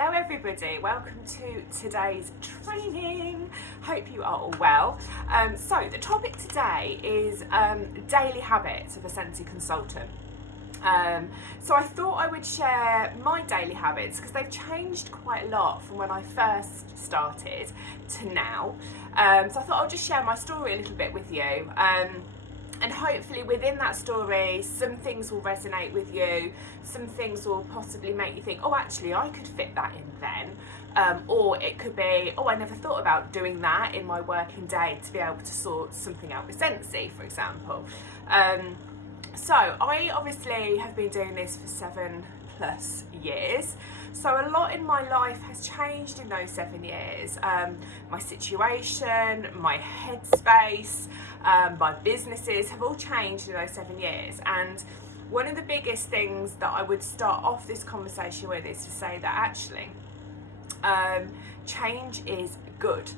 Hello everybody, welcome to today's training. Hope you are all well. So the topic today is daily habits of a Scentsy consultant. So I thought I would share my daily habits because they've changed quite a lot from when I first started to now. So I thought I'll just share my story a little bit with you. And hopefully within that story, some things will resonate with you, some things will possibly make you think, oh, actually, I could fit that in then. Or it could be, oh, I never thought about doing that in my working day to be able to sort something out with Scentsy, for example. So I obviously have been doing this for 7+ years. So a lot in my life has changed in those 7 years. My situation, my headspace, my businesses have all changed in those 7 years. And one of the biggest things that I would start off this conversation with is to say that actually change is good.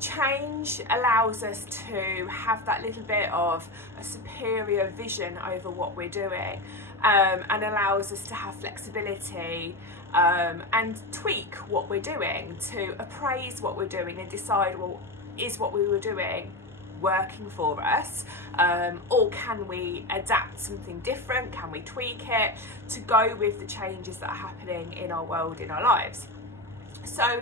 Change allows us to have that little bit of a superior vision over what we're doing, and allows us to have flexibility and tweak what we're doing, to appraise what we're doing and decide, well, is what we were doing working for us, or can we adapt something different? Can we tweak it to go with the changes that are happening in our world, in our lives? So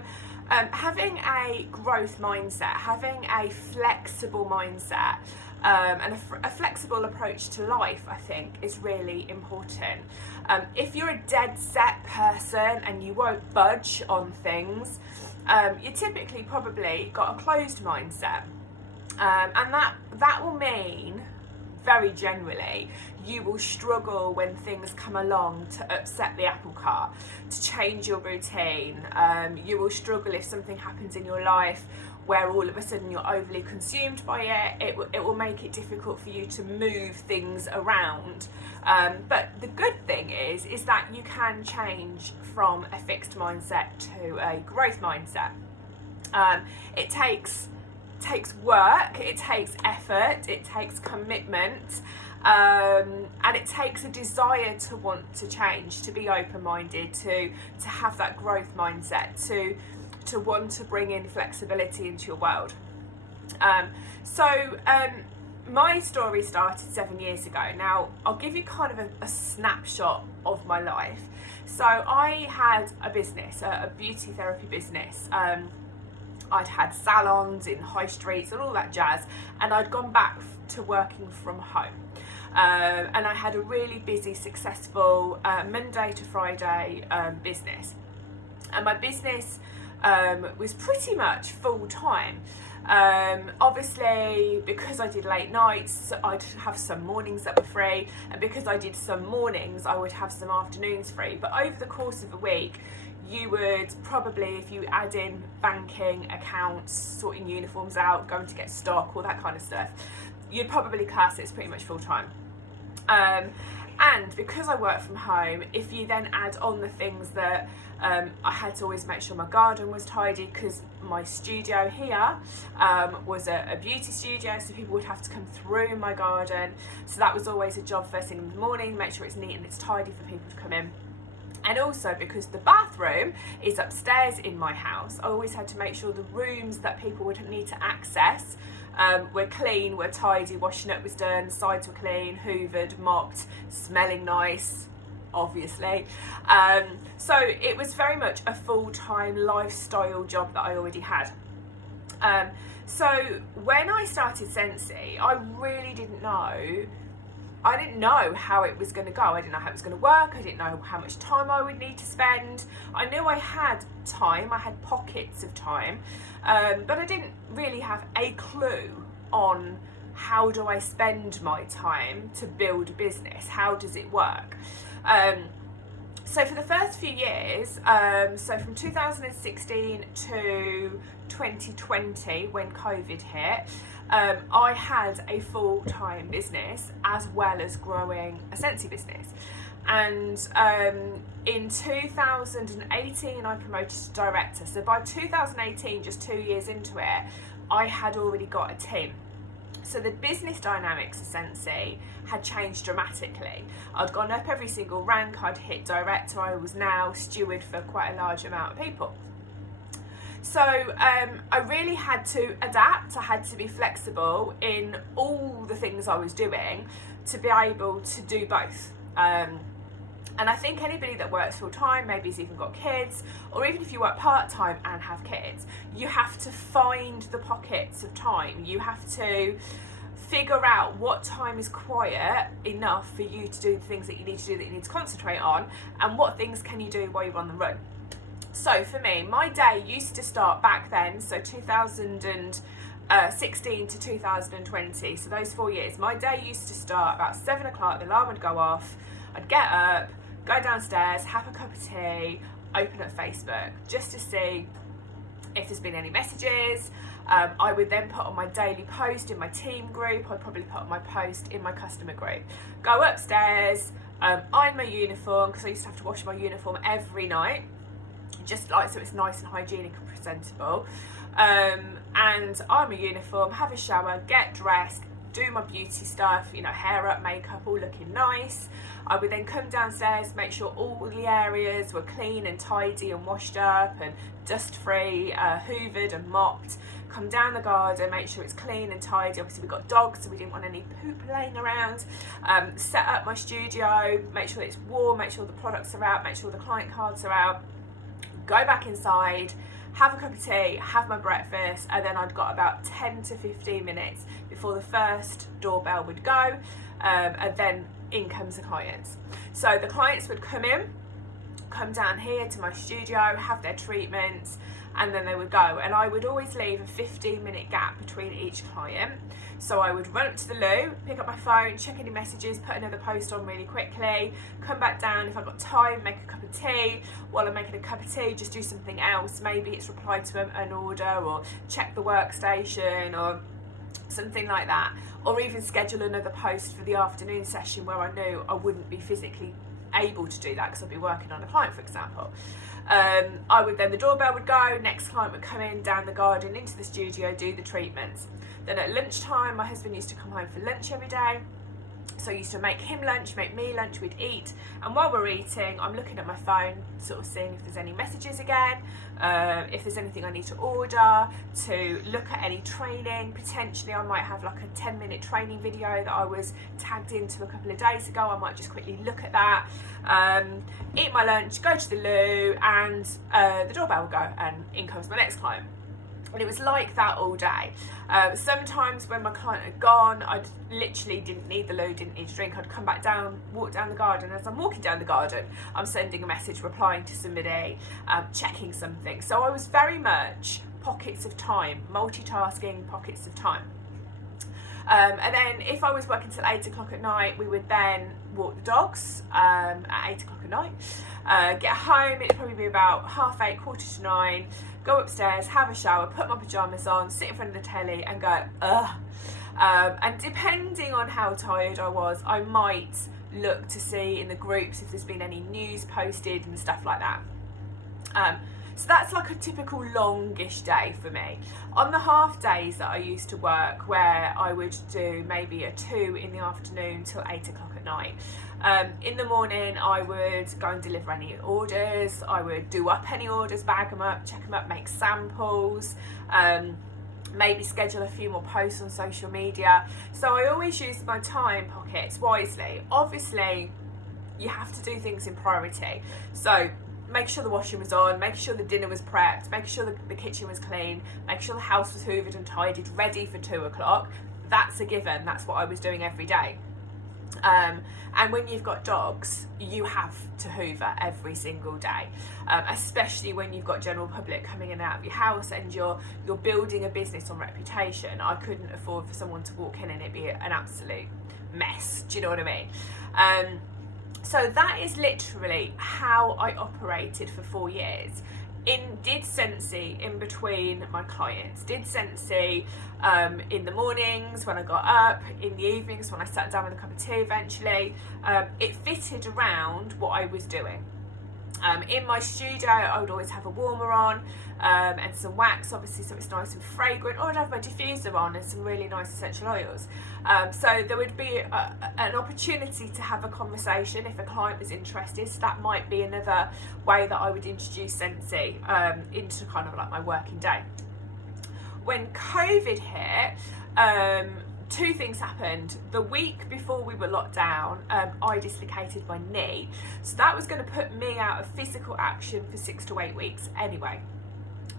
having a growth mindset, having a flexible mindset, and a flexible approach to life, I think, is really important. If you're a dead set person and you won't budge on things, you typically probably got a closed mindset, and that will mean, very generally, you will struggle when things come along to upset the apple cart, to change your routine. You will struggle if something happens in your life where all of a sudden you're overly consumed by it. It will make it difficult for you to move things around. But the good thing is that you can change from a fixed mindset to a growth mindset. It takes work, it takes effort, it takes commitment, and it takes a desire to want to change, to be open-minded, to have that growth mindset, to want to bring in flexibility into your world. My story started 7 years ago. Now, I'll give you kind of a snapshot of my life. So I had a business, a beauty therapy business. I'd had salons in high streets and all that jazz, and I'd gone back to working from home. And I had a really busy, successful Monday to Friday business. And my business was pretty much full time. Obviously, because I did late nights, I'd have some mornings that were free, and because I did some mornings, I would have some afternoons free. But over the course of a week, you would probably, if you add in banking, accounts, sorting uniforms out, going to get stock, all that kind of stuff, you'd probably class it as pretty much full time. And because I work from home, if you then add on the things that I had to always make sure my garden was tidy, because my studio here was a beauty studio, so people would have to come through my garden. So that was always a job first thing in the morning, make sure it's neat and it's tidy for people to come in. And also, because the bathroom is upstairs in my house, I always had to make sure the rooms that people would need to access were clean, were tidy, washing up was done, sides were clean, hoovered, mopped, smelling nice, obviously. So it was very much a full-time lifestyle job that I already had. So when I started Scentsy, I really didn't know. I didn't know how it was going to go. I didn't know how it was going to work. I didn't know how much time I would need to spend. I knew I had time. I had pockets of time. But I didn't really have a clue on how do I spend my time to build a business? How does it work? So for the first few years, so from 2016 to 2020, when COVID hit, I had a full-time business as well as growing a Scentsy business. And in 2018, I promoted to director. So by 2018, just 2 years into it, I had already got a team. So the business dynamics of Scentsy had changed dramatically. I'd gone up every single rank, I'd hit director, I was now steward for quite a large amount of people. So I really had to adapt, I had to be flexible in all the things I was doing to be able to do both. And I think anybody that works full time, maybe has even got kids, or even if you work part time and have kids, you have to find the pockets of time. You have to figure out what time is quiet enough for you to do the things that you need to do, that you need to concentrate on, and what things can you do while you're on the run. So for me, my day used to start back then, so 2016 to 2020, so those 4 years, my day used to start about 7 o'clock, the alarm would go off, I'd get up, go downstairs, have a cup of tea, open up Facebook just to see if there's been any messages. I would then put on my daily post in my team group. I'd probably put on my post in my customer group. Go upstairs, iron my uniform, because I used to have to wash my uniform every night, just like so it's nice and hygienic and presentable. And iron my uniform, have a shower, get dressed, do my beauty stuff, you know, hair up, makeup, all looking nice. I would then come downstairs, make sure all the areas were clean and tidy and washed up and dust free, hoovered and mopped. Come down the garden, make sure it's clean and tidy. Obviously we've got dogs, so we didn't want any poop laying around. Set up my studio, make sure it's warm, make sure the products are out, make sure the client cards are out. Go back inside, have a cup of tea, have my breakfast, and then I'd got about 10 to 15 minutes before the first doorbell would go, and then in comes the clients. So the clients would come down here to my studio, have their treatments, and then they would go. And I would always leave a 15-minute gap between each client. So I would run up to the loo, pick up my phone, check any messages, put another post on really quickly, come back down. If I've got time, make a cup of tea. While I'm making a cup of tea, just do something else. Maybe it's reply to an order, or check the workstation, or something like that. Or even schedule another post for the afternoon session where I knew I wouldn't be physically able to do that because I'd be working on a client, for example. The doorbell would go, next client would come in, down the garden, into the studio, do the treatments. Then at lunchtime, my husband used to come home for lunch every day. So I used to make him lunch, make me lunch, we'd eat. And while we're eating, I'm looking at my phone, sort of seeing if there's any messages again, if there's anything I need to order, to look at any training. Potentially I might have like a 10-minute training video that I was tagged into a couple of days ago. I might just quickly look at that, eat my lunch, go to the loo, and the doorbell will go, and in comes my next client. And it was like that all day. Sometimes when my client had gone, I literally didn't need the loo, didn't need a drink. I'd come back down, walk down the garden. As I'm walking down the garden, I'm sending a message, replying to somebody, checking something. So I was very much pockets of time, multitasking pockets of time. And then if I was working till 8 o'clock at night, we would then walk the dogs at 8 o'clock at night. Get home, it'd probably be about 8:30, 8:45, go upstairs, have a shower, put my pyjamas on, sit in front of the telly and go, ugh. And depending on how tired I was, I might look to see in the groups if there's been any news posted and stuff like that. So that's like a typical longish day for me. On the half days that I used to work, where I would do maybe a 2 in the afternoon till 8 o'clock at night. In the morning, I would go and deliver any orders. I would do up any orders, bag them up, check them up, make samples, maybe schedule a few more posts on social media. So I always use my time pockets wisely. Obviously, you have to do things in priority. So make sure the washing was on, make sure the dinner was prepped, make sure the kitchen was clean, make sure the house was hoovered and tidied, ready for 2 o'clock. That's a given. That's what I was doing every day. And when you've got dogs, you have to hoover every single day, especially when you've got general public coming in and out of your house and you're building a business on reputation. I couldn't afford for someone to walk in and it'd be an absolute mess. Do you know what I mean? So that is literally how I operated for 4 years. Did Scentsy in between my clients, did Scentsy in the mornings when I got up, in the evenings when I sat down with a cup of tea eventually. It fitted around what I was doing. In my studio, I would always have a warmer on and some wax, obviously, so it's nice and fragrant. Or I'd have my diffuser on and some really nice essential oils. So there would be an opportunity to have a conversation if a client was interested. So that might be another way that I would introduce Scentsy into kind of like my working day. When COVID hit, two things happened. The week before we were locked down, I dislocated my knee. So that was going to put me out of physical action for 6 to 8 weeks anyway.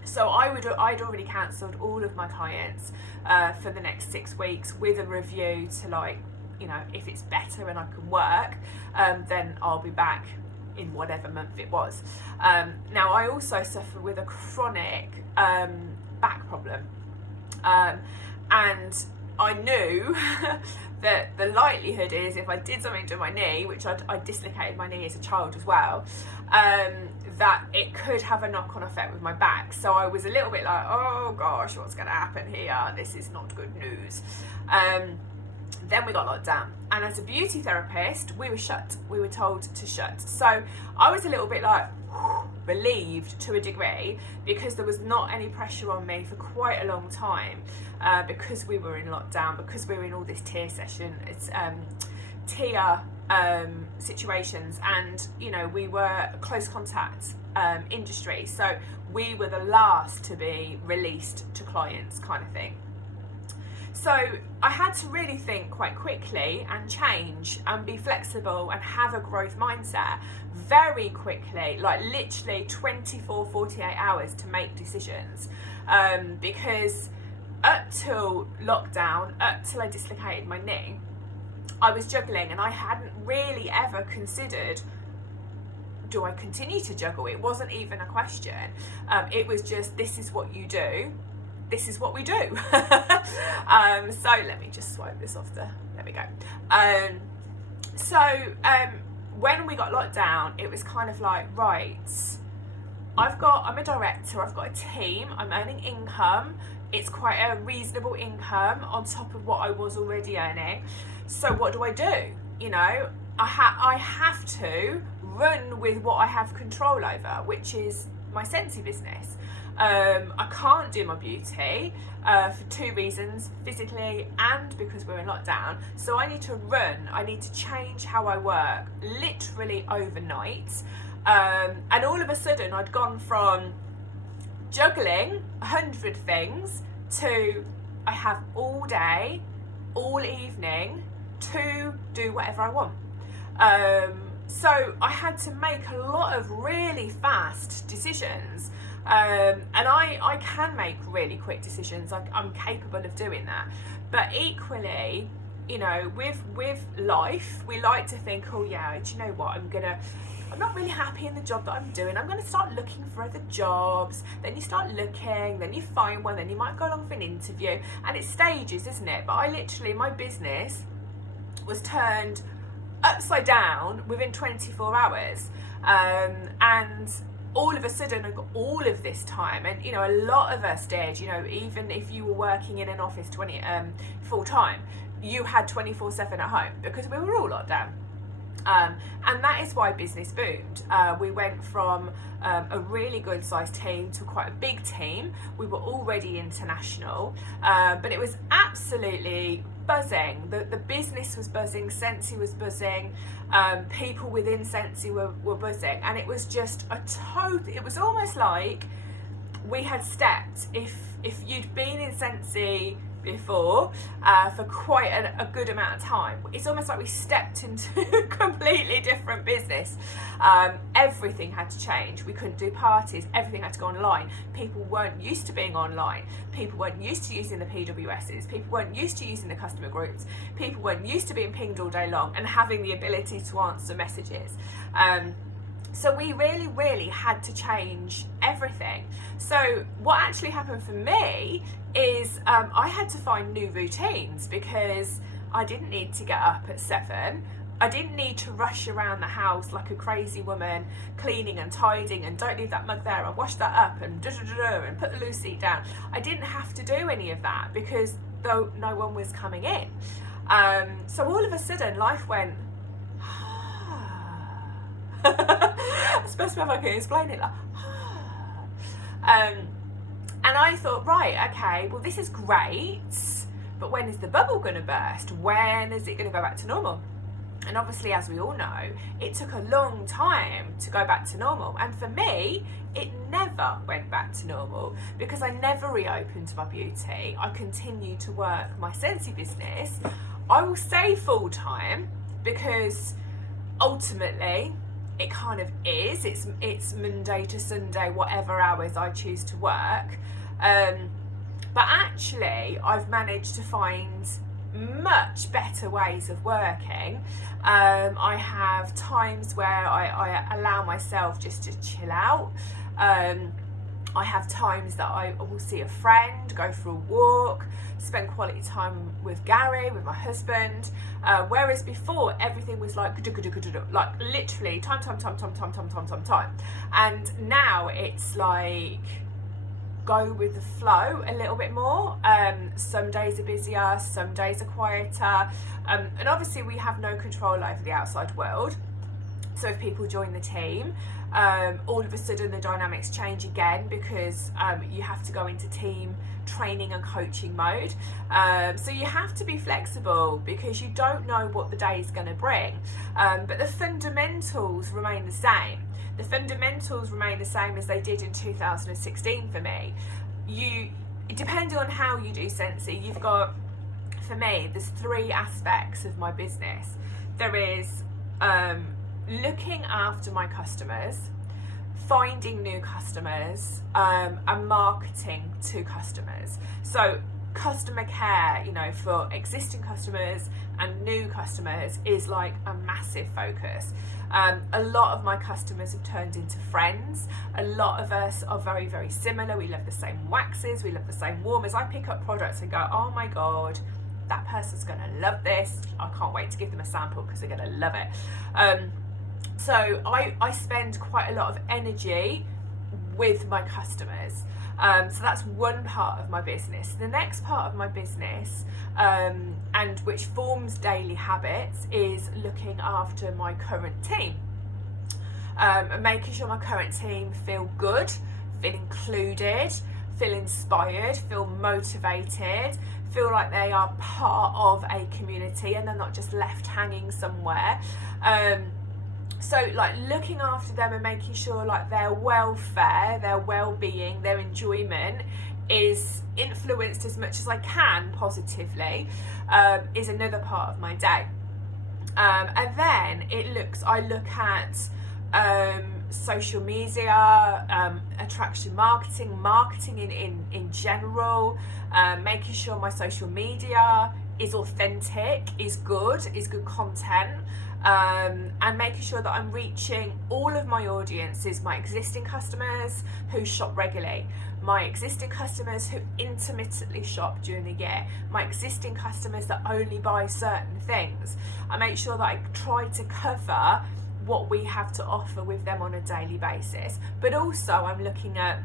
So I'd already cancelled all of my clients for the next 6 weeks with a review to, like, you know, if it's better and I can work, then I'll be back in whatever month it was. Now, I also suffer with a chronic back problem. And I knew that the likelihood is if I did something to my knee, which I dislocated my knee as a child as well, that it could have a knock-on effect with my back. So I was a little bit like, oh gosh, what's going to happen here? This is not good news. Then we got locked down, and as a beauty therapist, we were shut. We were told to shut. So I was a little bit like relieved to a degree, because there was not any pressure on me for quite a long time, because we were in lockdown, because we were in all this tier situations, and you know, we were a close contact industry, so we were the last to be released to clients, kind of thing. So I had to really think quite quickly and change and be flexible and have a growth mindset very quickly, like literally 24, 48 hours to make decisions. Because up till lockdown, up till I dislocated my knee, I was juggling, and I hadn't really ever considered, do I continue to juggle? It wasn't even a question. It was just, this is what you do. This is what we do. So let me just swipe this off there we go. When we got locked down, it was kind of like, right, I'm a director, I've got a team, I'm earning income. It's quite a reasonable income on top of what I was already earning. So what do I do? You know, I have to run with what I have control over, which is my Scentsy business. I can't do my beauty for 2 reasons, physically and because we're in lockdown. So I need to run, I need to change how I work literally overnight. And all of a sudden I'd gone from juggling 100 things to I have all day, all evening to do whatever I want. So I had to make a lot of really fast decisions. And I can make really quick decisions. I'm capable of doing that. But equally, you know, with life, we like to think, oh yeah, do you know what, I'm not really happy in the job that I'm doing. I'm going to start looking for other jobs. Then you start looking, then you find one, then you might go along for an interview. And it's stages, isn't it? But my business was turned upside down within 24 hours. And all of a sudden I got all of this time, and you know, a lot of us did, you know, even if you were working in an office full time, you had 24/7 at home because we were all locked down. And that is why business boomed. We went from a really good sized team to quite a big team. We were already international, but it was absolutely buzzing. The business was buzzing, Scentsy was buzzing, people within Scentsy were buzzing, and it was just it was almost like we had stepped, if you'd been in Scentsy before for quite a good amount of time, it's almost like we stepped into a completely different business. Everything had to change. We couldn't do parties, everything had to go online. People weren't used to being online, people weren't used to using the PWSs, people weren't used to using the customer groups, people weren't used to being pinged all day long and having the ability to answer messages. So we really, really had to change everything. So what actually happened for me is I had to find new routines, because I didn't need to get up at 7. I didn't need to rush around the house like a crazy woman, cleaning and tidying, and don't leave that mug there, and wash that up, and and put the loose seat down. I didn't have to do any of that because though no one was coming in. So all of a sudden life went, It's the best way I can explain it, like, and I thought, right, okay, well, this is great, but when is the bubble going to burst? When is it going to go back to normal? And obviously, as we all know, it took a long time to go back to normal. And for me, it never went back to normal because I never reopened my beauty. I continued to work my Scentsy business. I will say full time because ultimately it kind of is. It's Monday to Sunday, whatever hours I choose to work. But actually, I've managed to find much better ways of working. I have times where I allow myself just to chill out. I have times that I will see a friend, go for a walk, spend quality time with Gary, with my husband. Whereas before, everything was like literally time. And now it's like go with the flow a little bit more. Some days are busier, some days are quieter. And obviously we have no control over the outside world. So if people join the team, all of a sudden the dynamics change again because you have to go into team training and coaching mode. So you have to be flexible because you don't know what the day is going to bring. But the fundamentals remain the same. The fundamentals remain the same as they did in 2016 for me. Depending on how you do Scentsy, you've got, for me, there's 3 aspects of my business. There is looking after my customers, finding new customers, and marketing to customers. So customer care, for existing customers and new customers is like a massive focus. A lot of my customers have turned into friends. A lot of us are very, very similar. We love the same waxes, we love the same warmers. I pick up products and go, oh my God, that person's going to love this. I can't wait to give them a sample because they're going to love it. So I spend quite a lot of energy with my customers. So that's one part of my business. The next part of my business, and which forms daily habits, is looking after my current team. And making sure my current team feel good, feel included, feel inspired, feel motivated, feel like they are part of a community and they're not just left hanging somewhere. So like looking after them and making sure like their welfare, their well-being, their enjoyment is influenced as much as I can positively, is another part of my day. And then I look at social media, attraction marketing in general, making sure my social media is authentic, is good content, and making sure that I'm reaching all of my audiences, my existing customers who shop regularly, my existing customers who intermittently shop during the year, my existing customers that only buy certain things. I make sure that I try to cover what we have to offer with them on a daily basis. But also I'm looking at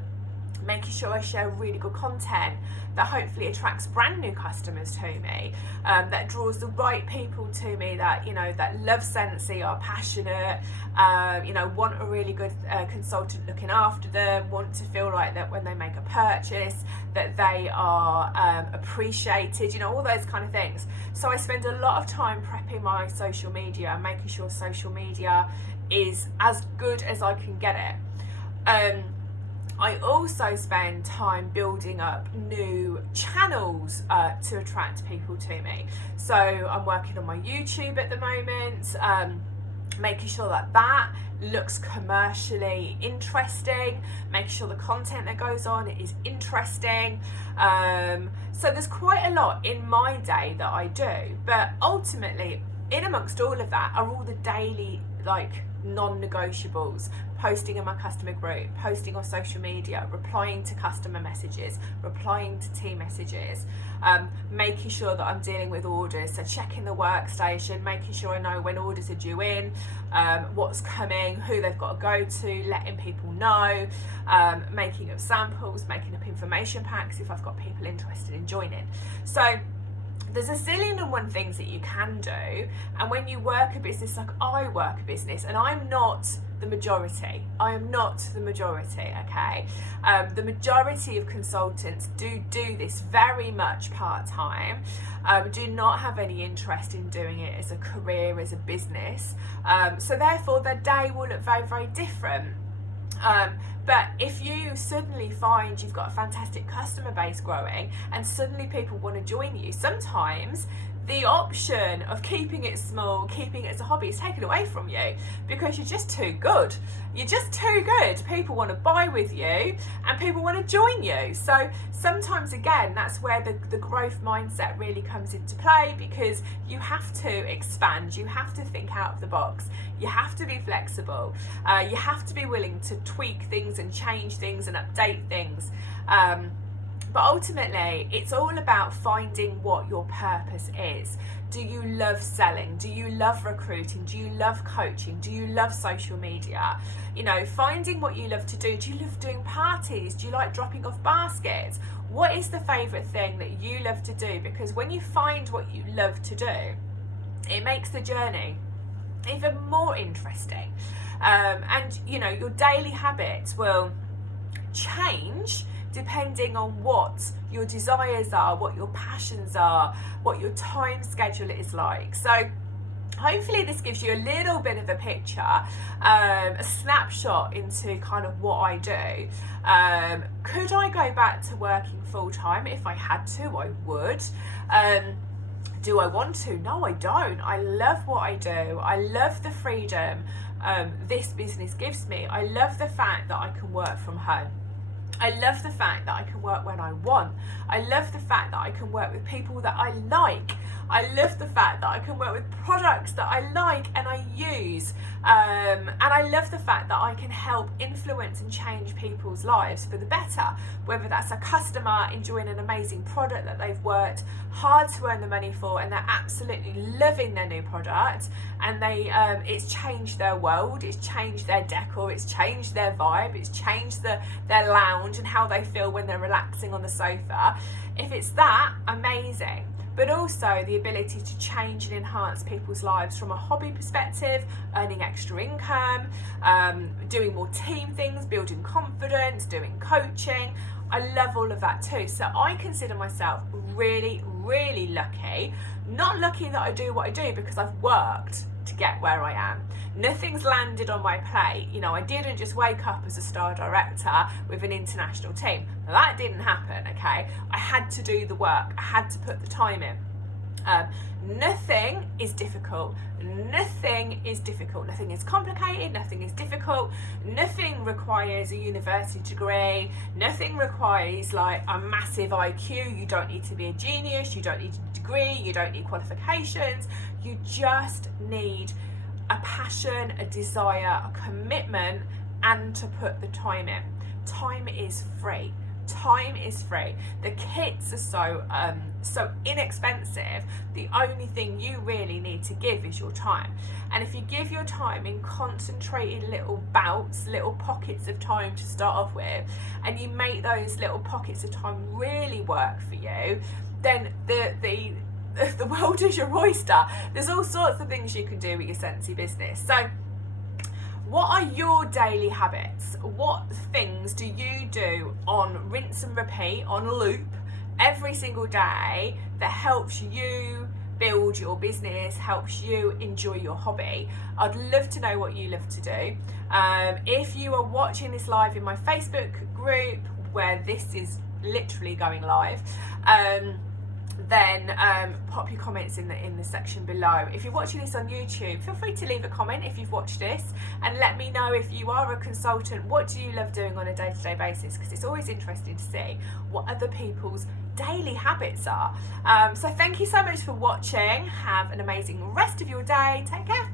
making sure I share really good content that hopefully attracts brand new customers to me, that draws the right people to me that that love Scentsy, are passionate, want a really good consultant looking after them, want to feel like that when they make a purchase that they are appreciated, all those kind of things. So I spend a lot of time prepping my social media and making sure social media is as good as I can get it. I also spend time building up new channels to attract people to me. So I'm working on my YouTube at the moment, making sure that looks commercially interesting, making sure the content that goes on is interesting. So there's quite a lot in my day that I do, but ultimately in amongst all of that are all the daily non-negotiables: posting in my customer group, posting on social media, replying to customer messages, replying to team messages, making sure that I'm dealing with orders, so checking the workstation, making sure I know when orders are due in, what's coming, who they've got to go to, letting people know, making up samples, making up information packs if I've got people interested in joining. So there's a zillion and one things that you can do, and when you work a business like I work a business, and I'm not the majority, I am not the majority, okay? The majority of consultants do this very much part-time, do not have any interest in doing it as a career, as a business, so therefore their day will look very, very different. But if you suddenly find you've got a fantastic customer base growing and suddenly people want to join you, sometimes the option of keeping it small, keeping it as a hobby is taken away from you because you're just too good. You're just too good. People want to buy with you and people want to join you. So sometimes, again, that's where the growth mindset really comes into play, because you have to expand. You have to think out of the box. You have to be flexible. You have to be willing to tweak things and change things and update things. But ultimately, it's all about finding what your purpose is. Do you love selling? Do you love recruiting? Do you love coaching? Do you love social media? You know, finding what you love to do. Do you love doing parties? Do you like dropping off baskets? What is the favourite thing that you love to do? Because when you find what you love to do, it makes the journey even more interesting. And, you know, your daily habits will change depending on what your desires are, what your passions are, what your time schedule is like. So hopefully this gives you a little bit of a picture, a snapshot into kind of what I do. Could I go back to working full time? If I had to, I would. Do I want to? No, I don't. I love what I do. I love the freedom this business gives me. I love the fact that I can work from home. I love the fact that I can work when I want. I love the fact that I can work with people that I like. I love the fact that I can work with products that I like and I use. And I love the fact that I can help influence and change people's lives for the better. Whether that's a customer enjoying an amazing product that they've worked hard to earn the money for and they're absolutely loving their new product, and it's changed their world, it's changed their decor, it's changed their vibe, it's changed their lounge and how they feel when they're relaxing on the sofa. If it's that, amazing. But also the ability to change and enhance people's lives from a hobby perspective, earning extra income, doing more team things, building confidence, doing coaching. I love all of that too. So I consider myself really, really lucky. Not lucky that I do what I do, because I've worked to get where I am. Nothing's landed on my plate. You know, I didn't just wake up as a star director with an international team. Now, that didn't happen, okay? I had to do the work. I had to put the time in. Nothing is difficult. Nothing is difficult. Nothing is complicated. Nothing is difficult. Nothing requires a university degree. Nothing requires like a massive IQ. You don't need to be a genius. You don't need a degree. You don't need qualifications. You just need a passion, a desire, a commitment, and to put the time in. Time is free. Time is free. The kits are so inexpensive. The only thing you really need to give is your time. And if you give your time in concentrated little bouts, little pockets of time to start off with, and you make those little pockets of time really work for you, then the world is your oyster. There's all sorts of things you can do with your Scentsy business. So what are your daily habits? What things do you do on rinse and repeat, on loop, every single day that helps you build your business, helps you enjoy your hobby? I'd love to know what you love to do. If you are watching this live in my Facebook group, where this is literally going live, then pop your comments in the section below. If you're watching this on YouTube, feel free to leave a comment if you've watched this, and let me know if you are a consultant, what do you love doing on a day-to-day basis, because it's always interesting to see what other people's daily habits are. So thank you so much for watching. Have an amazing rest of your day. Take care.